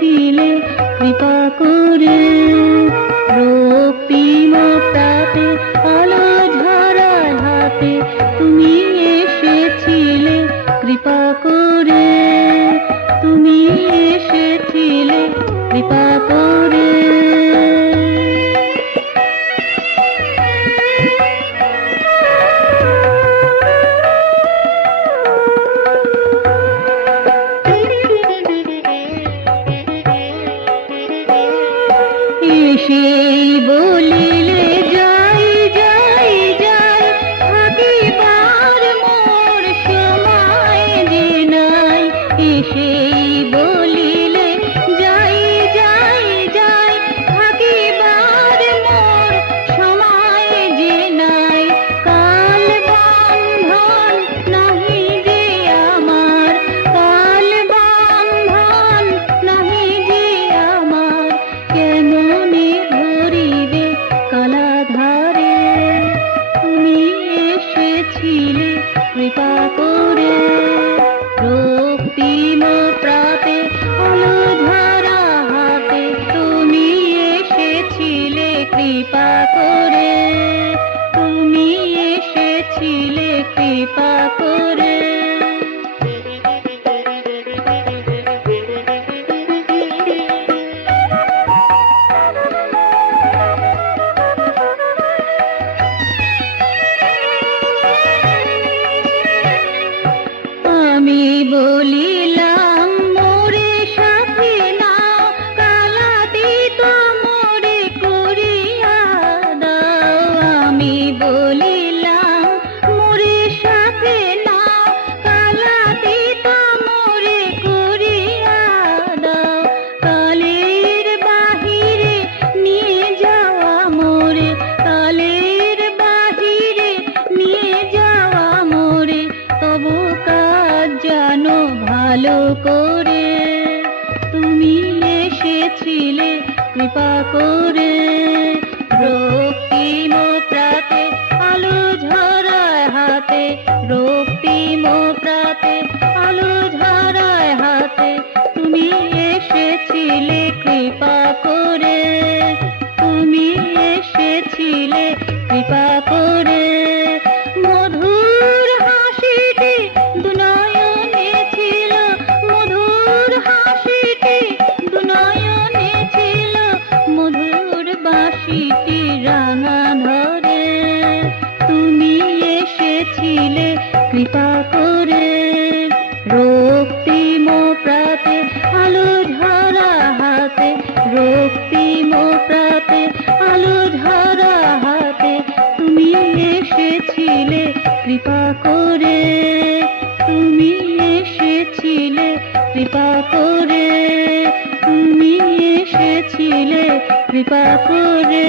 এসেছিলে কৃপা করে। রক্তিম প্রাতে আলো ঝরায় হাতে তুমি এসেছিলে কৃপা করে। তুমি এসেছিলে কৃপা করে। সেই বলিলে যাই যাই যাই থাকিবার মোর সময় যে নাই। সেই বলিলে যাই যাই যাই থাকিবার মোর সময় যে নাই। কাল বন্ধন নাহি যে আমার, কাল বন্ধন নাহি যে আমার, কেমনে ধরিবে কালাধারে। তুমি এসেছিলে কৃপা করে। রক্তিম প্রাতে আলো ঝরা হাতে তুমি এসেছিলে কৃপা করে। তুমি এসেছিলে কৃপা করে। আমি বলিলাম মোরে সাথে নাও, কালাতীত মোরে করিয়া দাও। আমি বলিলাম মোরে সাথে নাও, কালাতীত মোরে করিয়া দাও। কালের বাহিরে নিয়ে যাওয়া মোরে, কালের বাহিরে নিয়ে যাওয়া মোরে, তবু জানো ভালো করে। তুমি এসেছিলে কৃপা করে। রক্তিম প্রাতে আলো ঝরায় হাতে, রক্তিম প্রাতে আলো ঝরায় হাতে তুমি এসেছিলে কৃপা করে। তুমি এসেছিলে কৃপা করে। মধুর হাসিটি দুনয়নে ছিল, মধুর হাসিটি দুনয়নে ছিল, মধুর বাঁশিটি রাঙা ধরে। তুমি এসেছিলে কৃপা করে। রক্তিম প্রাতে আলো ঝরা হাতে, রক্তিম প্রাতে আলো ঝরা হাতে তুমি এসেছিলে কৃপা করে। তুমি এসেছিলে কৃপা করে। তুমি এসেছিলে কৃপা করে।